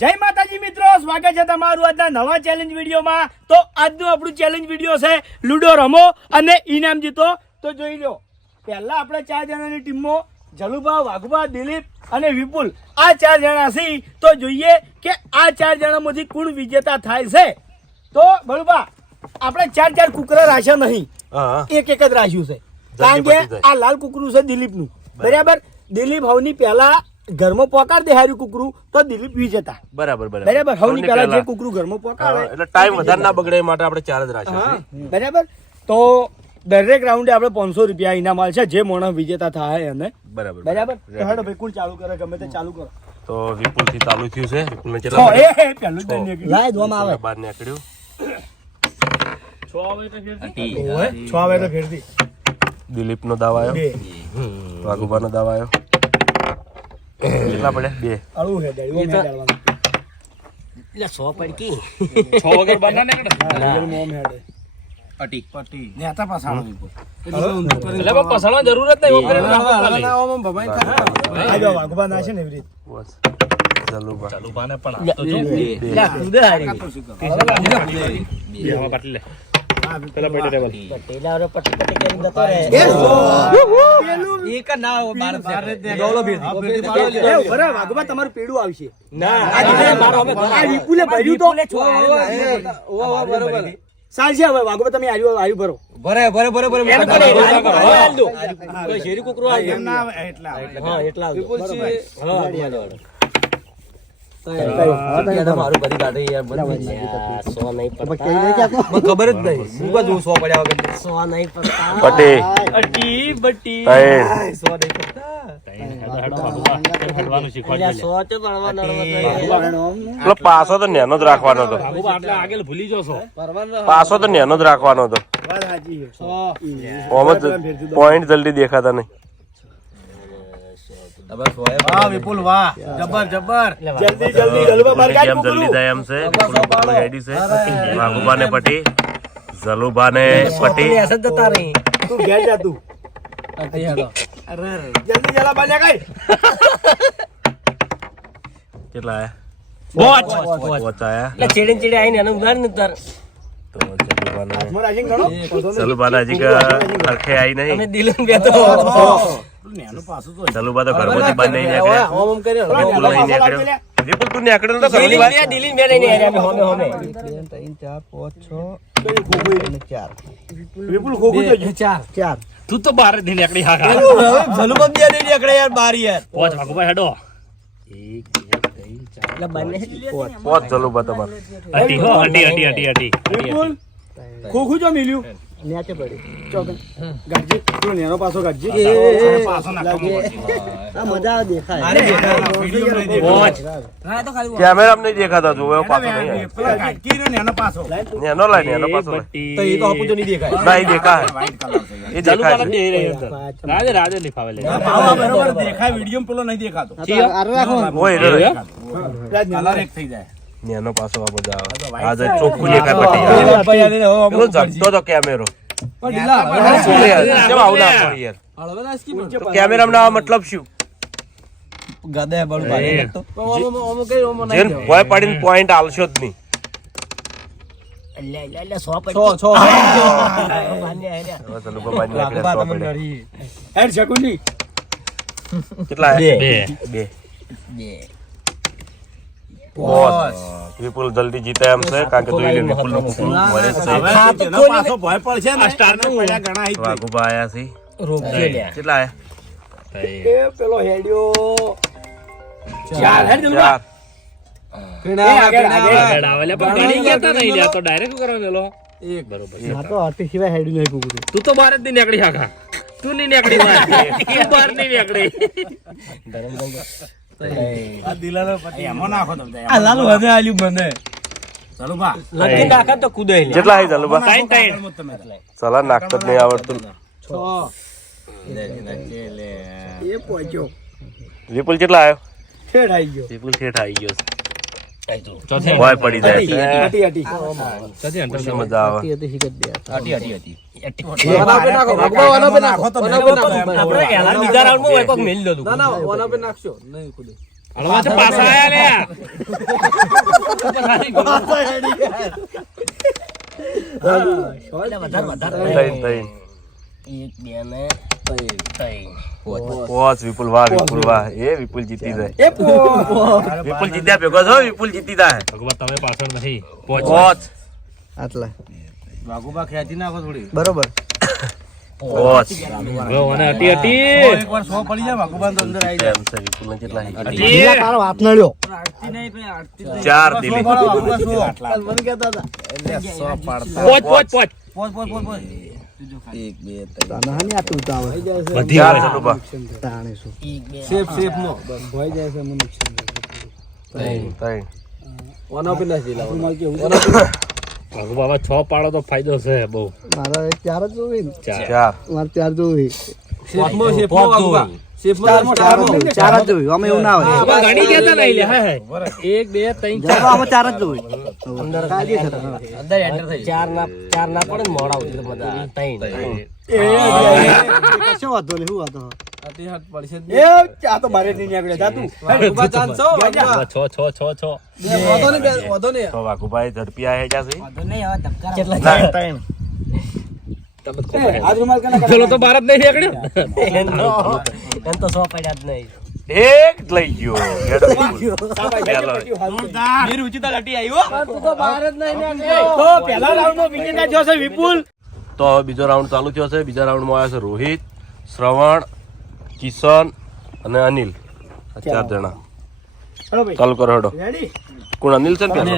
જય માતાજી મિત્રો, સ્વાગત છે તમારું આજના નવા ચેલેન્જ વિડીયોમાં। તો આજનું આપણું ચેલેન્જ વિડીયો છે લૂડો રમો અને ઇનામ જીતો। તો જોઈ લો, પહેલા આપણે 4 જણાની ટીમમાં જલુભા, વાઘુભા, દિલીપ અને વિપુલ આ 4 જણા છે। તો જોઈએ કે આ 4 જણામાંથી કોણ વિજેતા થાય છે। તો બળુભા, આપણે 4 કુકરા રાખ્યા નહીં, એક જ રાખ્યું છે, કારણ કે આ લાલ કુકરું છે દિલીપનું, બરાબર। દિલીપ હવની પહેલા ઘરમાં પોકાર દે હાર્યું કુકરું તો દિલીપ વિજેતા, બરાબર। હવની પહેલા જે કુકરું ઘરમાં પોકાડે એટલે ટાઈમ વધારે ના બગડે માટે આપણે 4 જ રાખ્યા છે, બરાબર। તો દરેક રાઉન્ડે આપણે 500 રૂપિયા ઇનામ મળશે જે મોણસ વિજેતા થાય એને, બરાબર। તો હેડો ભાઈ, કોણ ચાલુ કરે? ગમે તે ચાલુ કરો। તો વિપુલ થી ચાલુ થયું છે। વિપુલ ને પહેલું જ નીકળ્યું, લાય દોમાં આવે, બહાર નીકળ્યું 6 આવે તો ફેરથી દિલીપ નો દાવ આવ્યો, વાઘુભા નો દાવ આવ્યો। કેટલા પડ્યા? 2 અળું હે દેડી ઓમ હેડવાનું એટલે 100 પડકી 6 વગર બના નીકળે રિયલ મોમ હેડે પટી ને આતા પાછા એટલે પસાડવા જરૂર જ નહીં, ઓમ કરીને ના ઓમ ભમાઈ ખા આજો વાઘુભા ના છે ને એવી રીત બસ જલુભા ને પણ તો જો લે ઉદે હારી બેવા પાટલી લે પેલા પેટે ટેબલ પટેલા રે પટી કરીને જતો રે પેલું એક ના બાર ડોલો ભીરતી એ બરાબર વાઘુભા તમારું પેડું આવશે ના આ મારો અમે આ વિપુલે ભર્યું તો ઓ બરોબર સાલશે। હવે વાઘુભા તમે આવ્યું ભરો બરે શેરી કુકરો આ એમ ના એટલા હા એટલા વિપુલ છે હા મારું બધી કાઢે યાર, બધી 100 નહીં પડતા, મને ખબર જ નહીં, હું બાજુ 100 પડ્યા વગર 100 નહીં પડતા, પટે અટી બટી 100 નહીં પડતા, હડવાનું શીખવાડજો 100 તો પડવાનો પેલો પાસો તો નેનો જ રાખવાનો હતો, આટલે આગળ ભૂલી જશો પાસો તો નેનો જ રાખવાનો હતો, વાત સાચી છે ઓમ જ પોઈન્ટ જલ્દી દેખાતા નહીં। વાહ વિપુલ વાહ, જબર જલ્દી ગલબા બાર કાઢ ગેમ જલ્દી જાય એમ છે। વિપુલ રેડી છે, વાઘુભા ને પટી, જલુભા ને પટી, એસે જતા રહી તું ઘેર જા તું જલ્દી જલા બાલ્યા કઈ કેટલા આયા? પોચ આયા। એટલે ચેડે આઈને એનું ઉધાર ને ઉધાર તો જલુભા ને હાથમાં રાખીને ગણો જલુભા ને હજી સરખે આવી નહીં, અમે દિલન બે તો જલુભા તો ઘરમાંથી બહાર નહીં નીકળ્યા, ઓમ કર્યો વિપુલ નહીં નીકળ્યો, વિપુલ તું નીકળ્યો તો ઘરની બહાર? દિલીન બે નહીં આયા અમે હોમે 3 4 5 6 વિપુલ ખોખું તો 4 તું તો બહાર જ નહીં નીકળી હા જલુબમ બે નહીં નીકળે યાર બાર યાર પોચ ભાગુભાઈ હેડો 1 2 3 4 એટલે બંને પોચ જલુભા તમારે અટી હો અટી વિપુલ ખોખું જો મિલ્યું નેચે પડી ચોક ગાજી તું નેનો પાછો ગાજી પાછો નાખો આ મજા દેખાય અરે પોચ હા તો ખાલી કેમેરા નહીં દેખાતા, જોવે પાછો નહીં પેલા ગાજી નો નેનો પાછો નેનો લાય, નેનો પાછો લાય, તો એ તો આપું તો નહીં દેખાય નહીં દેખાય, એ દેખાય છે। રાજે નહીં ફાવે લે બરાબર દેખાય વિડિયો પેલો નહીં દેખાતો ઓય રે કલર એક થઈ જાય નેનો પાછો આ બધા આજે ચોખ્ખું દેખાય પટી, પેલો ઝગતો તો કેમેરો શું લે યાર, કેમ આવું ના કરો યાર? તો કેમેરામાં ના મતલબ શું? ગદે બળું ભાઈ તો ઓમ કઈ ઓમ જેન ભોય પાડીને પોઈન્ટ આલશો જ નહીં। લે 100 પડી 100 માન્ય હે હવે તો લોકો બાજુ નીકળ્યા, 100 પડ્યા। હેડ શકુંડી કેટલા આયા? 2 વિપુલ જલ્દી જીતે એમ છે, કારણ કે જોઈ લે વિપુલ નો કુકડું મરે છે, જેનો પાછો ભય પડશે ને સ્ટાર નો પડ્યા ઘણા હી વાઘુભા આયા છે, રોકજે લે કેટલા આયા? એ પેલો હેડ્યો 4 હેડ જલ્દી 4 આવેલે પણ ગણી ગયા તો નહીં લે તો ડાયરેક્ટ કરવા દેલો એક બરોબર આ તો આટી સિવાય હેડ્યું નહીં કુકડું તું તો બહાર જ નહીં નીકળી હાકા, તું નહીં નીકળી બહાર એ બહાર નહીં નીકળી આ દિલાનો પટી એમો નાખો તમે આ લાલુ હવે આલ્યું મને ચાલો બા લખી નાખા તો કુદે લે કેટલા હે જલુભા? ટાઈમ ચલા નાખતો જ નહીં આવડતું। 6 એ પહોંચ્યો વિપુલ કેટલા આવ્યો? ઠેડ આવી ગયો વિપુલ શેઠ આવી ગયો છે, ચોથે ભોય પડી જાય છે, હટી પછી મજા આવે। આપણે એલા બીજા રાઉન્ડમાં હોય કોક મેલ દો ના ના ઓના પે નાખશો નહીં ખુદે હળવા છે પાછા આયા લે ત્રણ ત્રણ એક બે ને ત્રણ પોચ વિપુલ વાહ એ વિપુલ જીતી જાય વિપુલ જીત્યા ભેગો છો વિપુલ જીતી જાય ભગવાન તમે પાછળ નહીં પોચ આટલા વાઘુબા ખેંચી નાખો થોડી બરોબર પોચ અટી અટી એકવાર 100 પડી જાય વાઘુબા તો અંદર આવી જાય એમ છે વિપુલ ને કેટલા ઢીલા તારો હાથ નળ્યો આરતી નહીં ભાઈ આરતી ચાર દિલી વાઘુબા 100 મને કહેતા હતા પોચ પોચ એક બે તને હાની આટલું તો આવે બધી આવે છે ડૂબા તાણે શું સેફ સેફ નો ભોય જાય છે મને નુકસાન ત્રણ વન ઓફ ના જીલા બાબા 6 પાડો તો ફાયદો છે બહુ મારા એક ચાર જ જોવી ને ચાર મારે ચાર જોવી સેફ મો વાઘુબા સેફ મો ચાર જ જોવી અમે એવું ના હોય ગણી કેતા નહીં લે હે 1 2 3 ચાલો અમે ચાર જ જોવી અંદર કાજી છે અંદર એન્ટર થઈ ચાર ના પડે ને મોડા ઉઠી તો મજા ત્રણ શું વાતો ને શું વાતો આતી હાથ પડશે એ આ તો બારે નહીં નીકળે જા તું વાઘુબા ચાન્સ હો વાઘુબા 6 વધો ને તો વાઘુભાઈ ઝડપી આયા છે કેટલા આજ રૂમાલ કને ચલો તો ભારત નહીં નીકળ્યો એમ તો 100 પડ્યા જ નહીં એક લઈ ગયો વીર ઉચિતા લટી આવ્યો તો ભારત નહીં તો પહેલા રાઉન્ડમાં વિજેતા થયો છે વિપુલ તો હવે બીજો રાઉન્ડ ચાલુ થયો છે બીજા રાઉન્ડમાં આવ્યા છે રોહિત શ્રવણ કિશન અને અનિલ આ ચાર જણા ચલો ભાઈ ચાલુ કરો હેડો રેડી કોણ અનિલ છે ને પેલો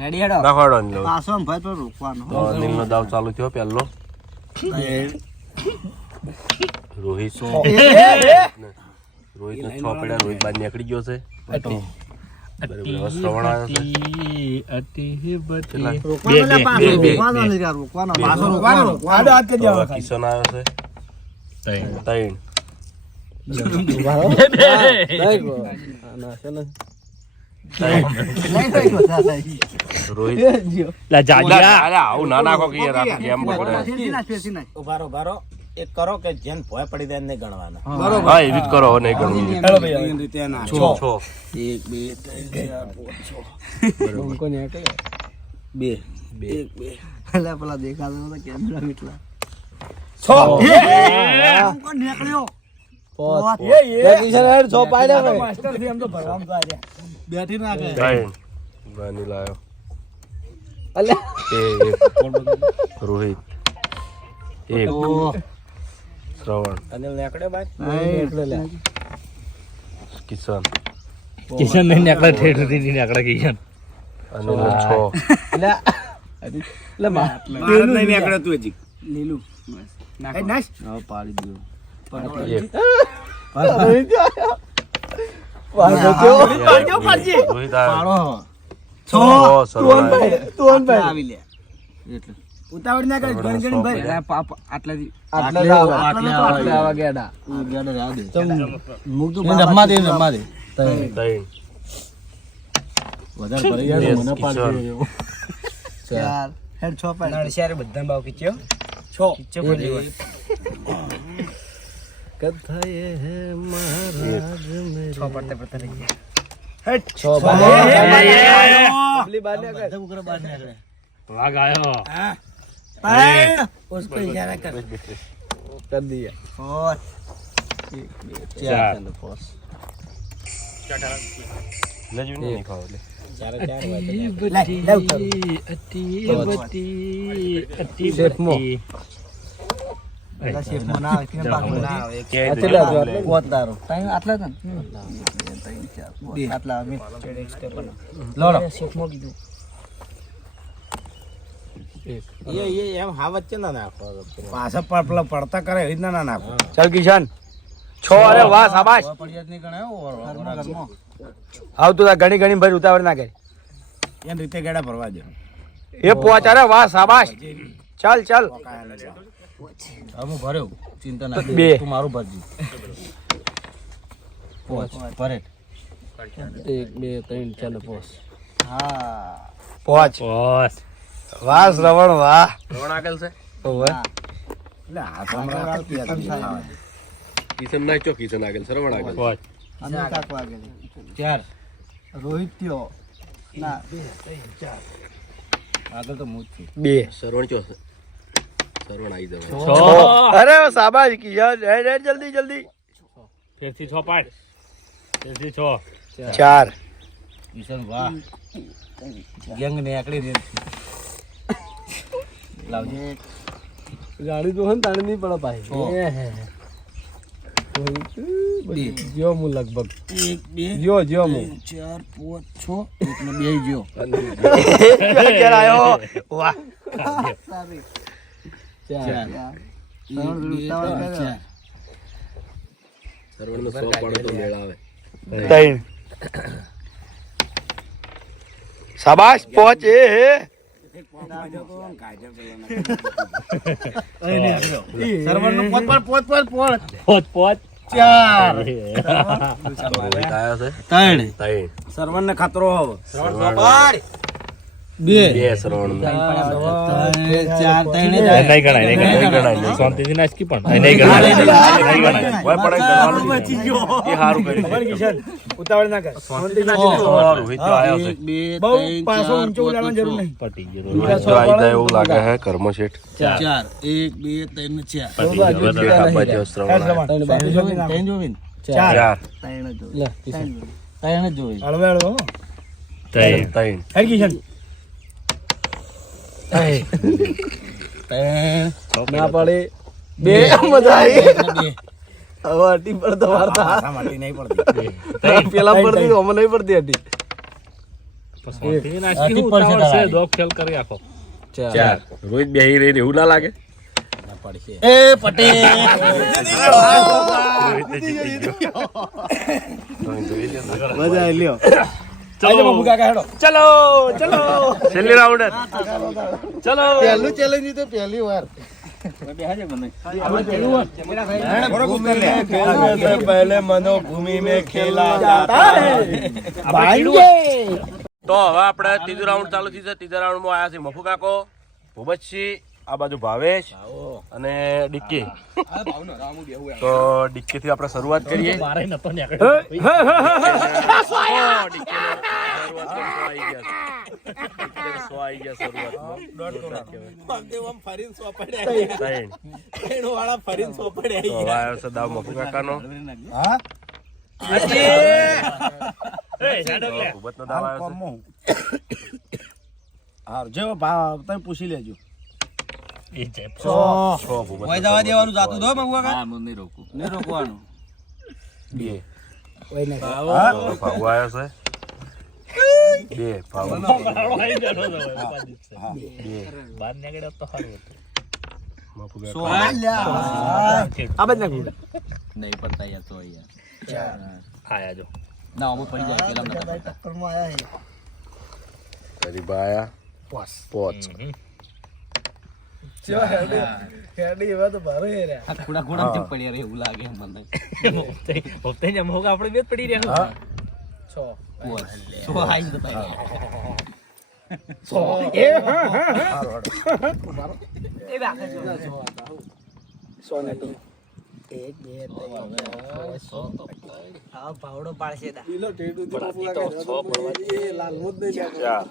રેડી હેડો નાખો હેડો અનિલ પાછો આમ ભાઈ તો રોકવાનો તો અનિલનો દાવ ચાલુ થયો પહેલો રોહિત રોહિત ને 6 પડ્યા રોહિત બાદ નીકળી ગયો છે બરાબર હવે શ્રવણ આવ્યો છે રોકવાનો નહીં યાર રોકવાનો પાછો રોકવાનો આડો હાથ કરી તો હવે દેવાનો કિશન આવ્યો છે ત્રણ રોહિત આવું ના નાખો કે યાર આખી ગેમ બગડે ઉભારો એક કરો કે જેન ભોય પડી જાય ને ગણવાના હા એવી જ કરો નહીં ગણવું ચલો ભાઈ રીતે ના 6 1 2 3 4 5 6 2 એટલે પેલા દેખાતો નતો કેમેરા એટલા 6 કોણ નીકળ્યો માસ્ટર થી એમ તો ભરવામાં તો આજે બેઠી નાખે ત્રણ અનિલ આવ્યો રોહિત એક શ્રવણ અનિલ નીકળે ભાઈ કિશન કિશન નહીં નીકળે ઠેઠ સુધી નહીં નીકળે કિશન અનિલ 6 ભારત નહીં નીકળે તું હજી લીલું નાખ પાડી દીધું એક પાડજો પાડજી રોહિત આવ્યો 6 શ્રવણ આવ્યો તું ભાઈ આવી લે એટલે ઉતાવળ ના કરે ગણ ગણ ભાઈ આટલાથી આટલે આવા ગેડા ગેડા રાવ દે મુક તો રમવા દે ત્રણ વધારે ભરી જાય Yes, મને પાડી કિશન. દેજો ચાર હેડ 6 પાડ નળસિયારે બધા ભાવ ખીચ્યો 6 કથાએ હે મહારાજ મે 6 પડતે પડતે રહી ગયા હેટ 6 બાર બધા ઉકરા બહાર નીકળે વાઘ આવ્યો उसको इशारा कर કર દિયા और ચાર લેજો ને નહીં ખાવ એટલે શેફ માં ના કેમ પાછો ના ક્યાંય આટલા પોતારો ટાઈમ આટલા હતા ને 2 આટલા અમે लोड़ो શેફ માં કીધું ये एम हा वच्चे ना नाखो પાછા પેલા પડતા કરે એવી ના નાખો ચાલ કિશન 6 અરે વાહ શાબાશ पड़ियात नहीं गणायो और આવતું તા ઘણી ઘણી ભાઈ ઉતાવળ ના કરે एन रीते गेड़ा भरवा दे એ પોચ અરે વાહ શાબાશ ચાલ ચાલ हम भर्यो चिंता ना बे। तू मारो भरजी पोच परेट 1 2 3 ચાલો પોસ हां પોચ બસ વાહ શ્રવણ વાહ શ્રવણ આગળ છે ઓવે ले हाथ हमरा गाल पिया કિશન ના ચો કિશન આગળ શ્રવણ આગળ પોચ અમે કાકો આગળ 4 રોહિત્યો ના આગળ તો હું જ છું. 2 સરવણ ચો સરવણ આવી જવાય. 6 અરે શાબાશ કિશન રેડ જલ્દી જલ્દી ફેરથી 6 પાડ ફેરથી 6 4 કિશન વાહ ગેંગ ને આકડી દે લાવજે ગાડી તો હન તાણે નહીં પડે ભાઈ જો હું લગભગ 1 2 જો હું 4 5 6 1 ને 2 જો ક્યારે આવ્યો વાહ 4 સરવણ નો 100 પાડો તો મેળ આવે. 3 શાબાશ પહોંચ એ હે સરવણ નું પોત પોત 4 રોહિત આવ્યો છે. 3 3 સરવણ ને ખતરો હવે સરવણ પાડ 2 2 સરવણ નો. 4 3 નહીં ગણાય નહીં ગણાય શાંતિથી નાચકી પણ નહીં ગણાય નહીં ગણાય. ઓય પડાઈ કરવાનું એ સારું કર્યું. કિશન ઉતાવળ ના કર રોહિત તો આવ્યો છે. 2 બહુ પાછો ઊંચો ઉડાડવાની જરૂર નહીં પટી ગયો રોહિત તો આવી જાય એવું લાગે છે કર્મ શેઠ. 4 1 2 3 4 પટી ગયો શેઠ આપવા જેવો શ્રવણ આવ્યો. 3 જોવીન 4 લે કિશન 3 જ જોવી હળવે હળવો તઈ 3 હે કિશન ના પડે 2 મજા આવી 2 હવે અટી પર તો વાર્તા માટી નહીં પડતી પેલા પડતી તો અમે નહીં પડતી અટી શાંતિથી નાચકી હું ઉતાવળ છે દોગ ખેલ કરી આખો 4 રોહિત બેહી રહી એવું ના લાગે. એ પટેલ મજા આવી લ્યો આજે બાબુ કાકા હેડો ચલો ચલો છેલ્લી રાઉન્ડ ચલો પહેલું ચેલેન્જ તો પહેલી વાર पहले मनोभूमि में खेला जाता है भाई તો હવે આપણે ત્રીજું રાઉન્ડ ચાલુ થયું છે. ત્રીજા રાઉન્ડમાં આવ્યા છે મફુ કાકો, ભૂપતસિંહ, આ બાજુ ભાવેશ અને ડિક્કી. તો ડિક્કી થી આપણે શરૂઆત કરીએ. મારે નતો ને ડિક્કીને શરૂઆત કરી, સો આવી ગયા શરૂઆતમાં. તો હવે આવ્યો છે દાવ મફુ કાકાનો. ભૂપતનો દાવ આવ્યો છે. તમે પૂછી લેજો એ છે છ ભૂપતનો કોઈ જવા દેવાનું જાતું દો મગુ કાકા હા હું નહીં રોકું નહીં રોકવાનું 2 કોઈ નહીં ભાગુ આવ્યો છે 2 ભાગુ બાર નીકળ્યો તો સારું હતું. મફુ સો કાકા. આ બધા ગુડ નહીં પડતા યાર તો યાર આયા જો ના અમુક પડી જાય પેલા નતા પડતા ગરીબા આયા. પોચ હેડી એવા તો ભારે હેર્યા આ ખોડા ખોડા કેમ પડ્યા રે એવું લાગે મને હોતે જ અમુક આપણે બે જ પડી રહ્યા સો હાઈ જતા સોને તો ભાવડો પાડશે ચાર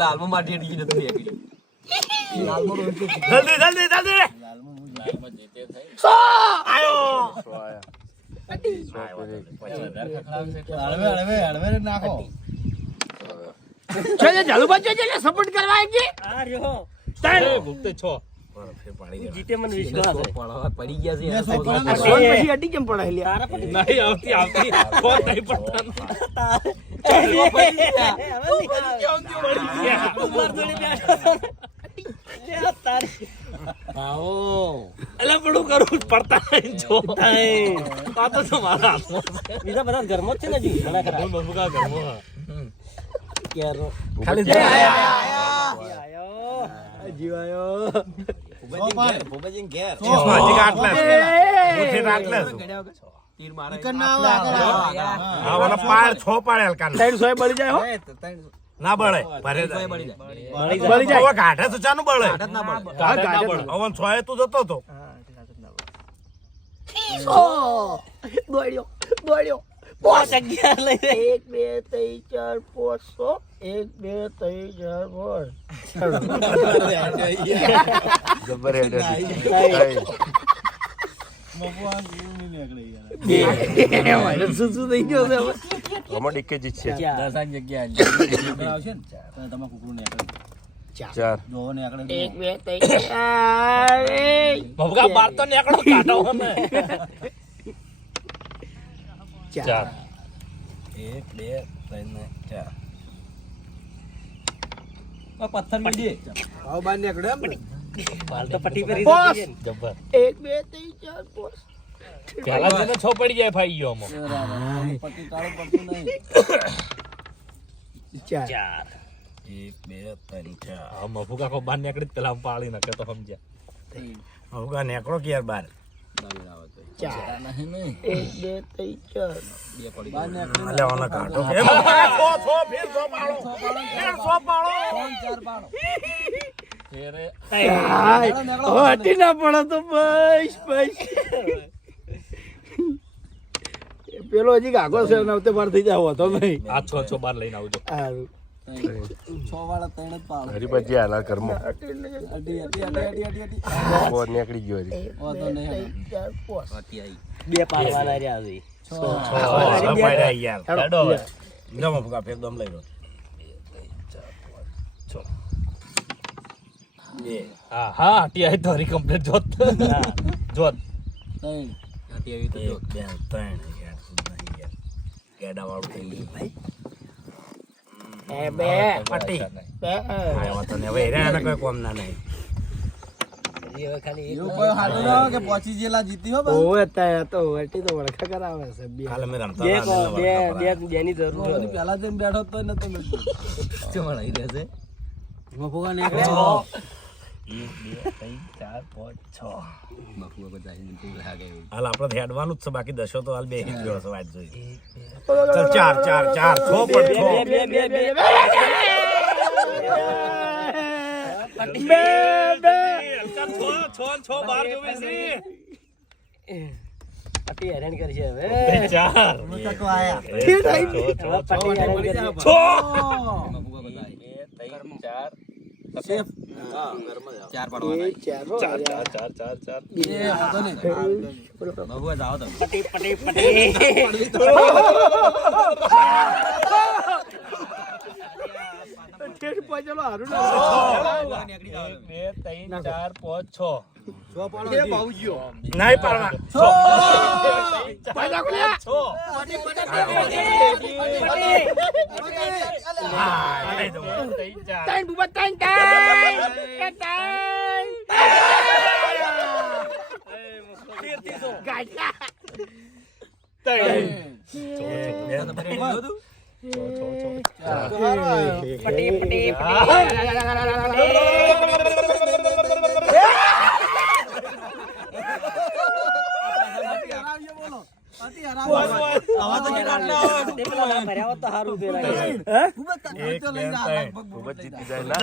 લાલમાં માટી અડી ગઈ નથી એકલી જલ્દી જલ્દી જલ્દી સો આયા. હળવે નાખો છે જલુબા છે સપોર્ટ કરવા આવી આ રહ્યો ત્રણ ભૂખતે 6 જીતે મને વિશ્વાસ છે પડી ગયા છે યાર સોન પછી અડી કેમ પડાય લ્યા નહીં આવતી ફોન નહીં પડતા અલા પડું કરું પડતા નહીં જો આ તો તમારા હાથમાં બીજા બધા ઘરમાં જ છે ને હજી ઘણા ખરા બહુ કા ગમો ખાલી ભૂપતજી ઘેર તીર મારે ત્રણ સોય બળી જાય હો ના બળે ભરે બળી જાય કાઢે તો ચાનું બળે અવન સોય તું જતો તો દોડ્યો દોડ્યો પાંચ 11 લઈ લે. 1 2 3 4 5 6 1 2 3 4 5 જબર હેડ શું શું થઈ ગયો છે હવે? રમો ડીકે જીતશે દસાની જગ્યા આવશે ને તમે કુકરું ને 4 દોવો ને આગળ 1 2 3 4 ભભકા બાર તો નીકળો કાઢો અમે. 4 1 2 3 4 પથ્થર મીડી આવ બાર નીકળ્યો એમ ને બાલ તો પટ્ટી પર પાંચ. જબર 1 2 3 4 5 પેલા તને 6 પડી જાય ફાઈ ગયો આમાં. પટ્ટી કાળું પડતું નહીં 4 ચાર 1 2 3 4 હા મફુકા કો બાર નીકળી જ પેલા આમ પાળી નાખે તો સમજ્યા. હવે નેકળો કે યાર બાર 4 નહીં નહીં 1 2 3 4 બે પડી બાર નીકળી અલે ઓનો કાઢો કેમ ફેરે હટી ના પડે તો બસ બસ પેલો હજી કાગો છે ને તે માર થઈ જાવ હતો નહીં આ 6 બાર લઈને આવજો. સારું 6 વાળા 3 જ પાડો હરીબાજી હાલા કર્મો અડી બોર નીકળી ગયો હરી વાતો નહીં 4 5 વાતી આવી બે પાડવાના રહ્યા છે. યાર કાઢો હવે. જમા ફુકા ફેર દમ લઈ લો હા હા હટી આવી તો હરી કમ્પ્લીટ જોત. જોત નહીં વાતી આવી તો 1 2 3 યાર સુધા યાર કેડા વાળું થઈ ગયું ભાઈ બે પટ્ટી બે આયો તો ને હવે એના કોઈ કોમ ના નહીં હવે ખાલી એવું કોઈ હાલો ના કે પહોંચી જેલા જીતી હો બસ ઓવે તા તો હટી તો વળખા કરાવે છે બે કાલે મે રમતા બેની જરૂર છે. પેલા જઈને બેઠો તો નતો મળતું ચમણ આવી રહેશે મફુકા ને 1 2 3 4 5 6 મફુકા બધા હિંદુ લાગે હાલ આપણે હેડવાનું જ છે બાકી દશો તો હાલ બે જ ગયો છે વાત જોઈ ચાલ 4 4 4 6 પણ 6 બે બે 6 બાર જોવે છે. પટ્ટી હેરાન કરી છે હવે 4 તો આયા ફેર આવી પટ્ટી હેરાન કરી છે મફુકા બધા 2 3 4 સેફ હા ચાર પાડવાના 4 એ વાતો નહીં મફુકા જાવ તો પટી પટી પટી ઠેઠ પહોંચેલો હારું ના 1 2 3 4 5 6 એ બાઉ ગયો નહીં પાડવા પાછા ખોલ્યા 6 તાઈ બુબા તાઈ તાઈ ગાયલા પટી પટી ખૂબ જ જીતી જાય ના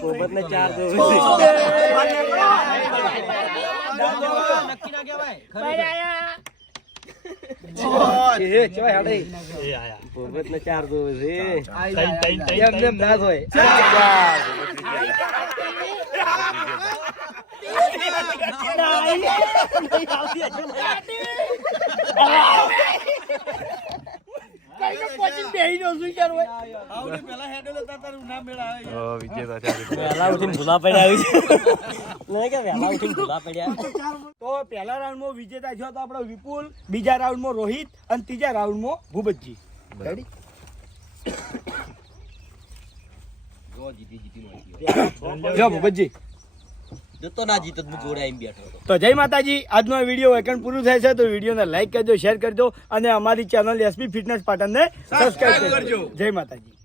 પોપટને 4 દો. નક્કી ના કહેવાય એ આયા. પોપટને 4 દો છે ત્રણ ના હોય વિજેતા છે વહેલા ઉઠીને ભૂલા પડ્યા આવી છે. નહીં કે વહેલા ઉઠીને ભૂલા પડ્યા. તો પહેલા રાઉન્ડમાં વિજેતા થયો તો આપણો વિપુલ, બીજા રાઉન્ડમાં રોહિત અને ત્રીજા રાઉન્ડમાં ભૂપતજી. રેડી? જો ભૂપતજી. જતો ના જીત હું જોડે આવીને બેઠો હતો તો જય માતાજી, આજનો આ વિડીયો વેકન પૂરું થાય છે તો વિડીયોને લાઈક કરજો, શેર કરજો અને અમારી ચેનલ એસબી ફિટનેસ પાટણને સબસ્ક્રાઇબ કરજો. જય માતાજી.